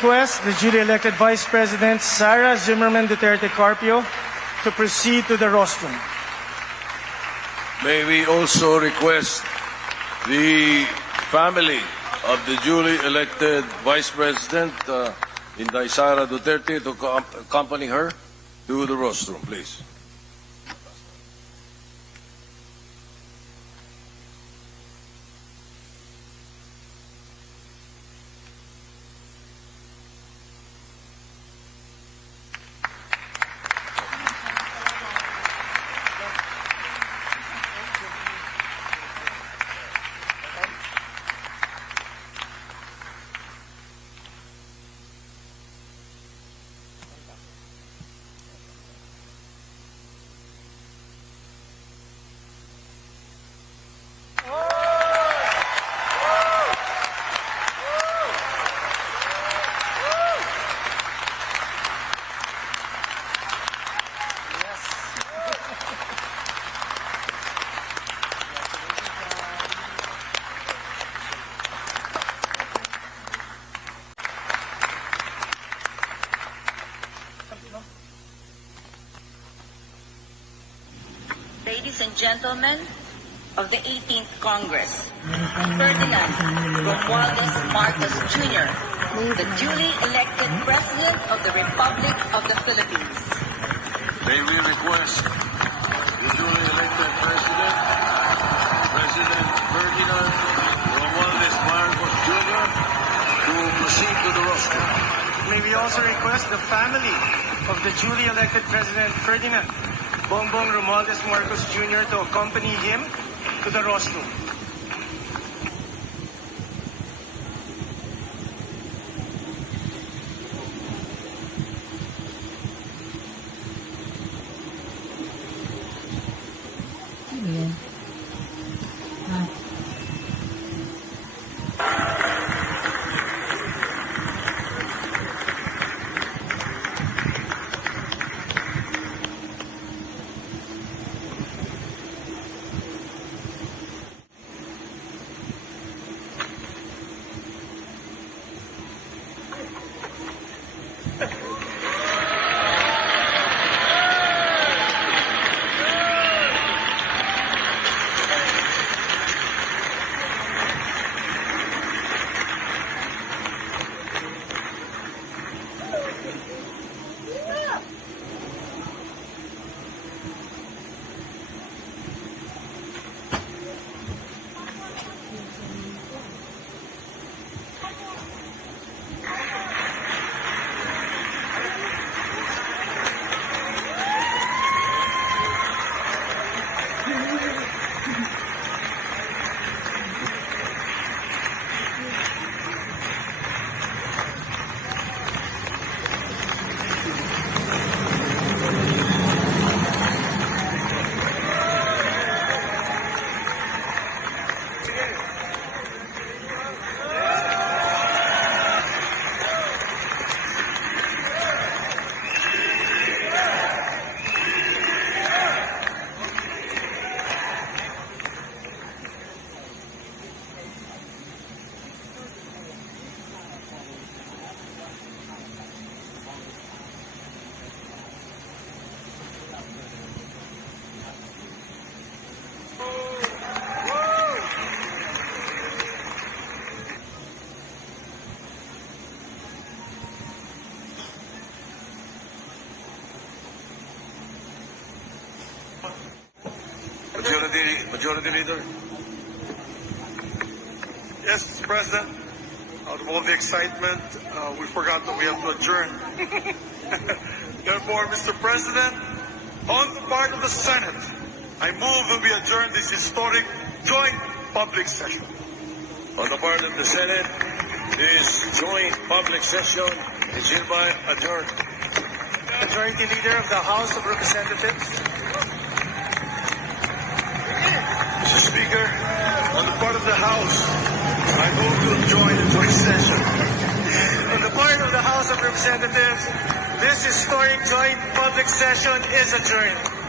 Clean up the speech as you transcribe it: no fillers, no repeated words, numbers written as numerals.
request the duly elected Vice President Sara Zimmerman Duterte Carpio to proceed to the rostrum. May we also request the family of the duly elected Vice President, Inday Sara Duterte, to accompany her to the rostrum, please. Ladies and gentlemen of the 18th Congress, Ferdinand Romualdez Marcos Jr., the duly elected President of the Republic of the Philippines. May we request the duly elected President, President Ferdinand Romualdez Marcos Jr., to proceed to the rostrum. May we also request the family of the duly elected President Ferdinand Bongbong Romualdez Marcos Jr. to accompany him to the rostrum. Majority Leader. Yes, Mr. President. Out of all the excitement, we forgot that we have to adjourn. Therefore, Mr. President, on the part of the Senate, I move that we adjourn this historic joint public session. On the part of the Senate, this joint public session is hereby adjourned. Majority Leader of the House of Representatives. Mr. Speaker, on the part of the House, I move to join the joint session. On the part of the House of Representatives, this historic joint public session is adjourned.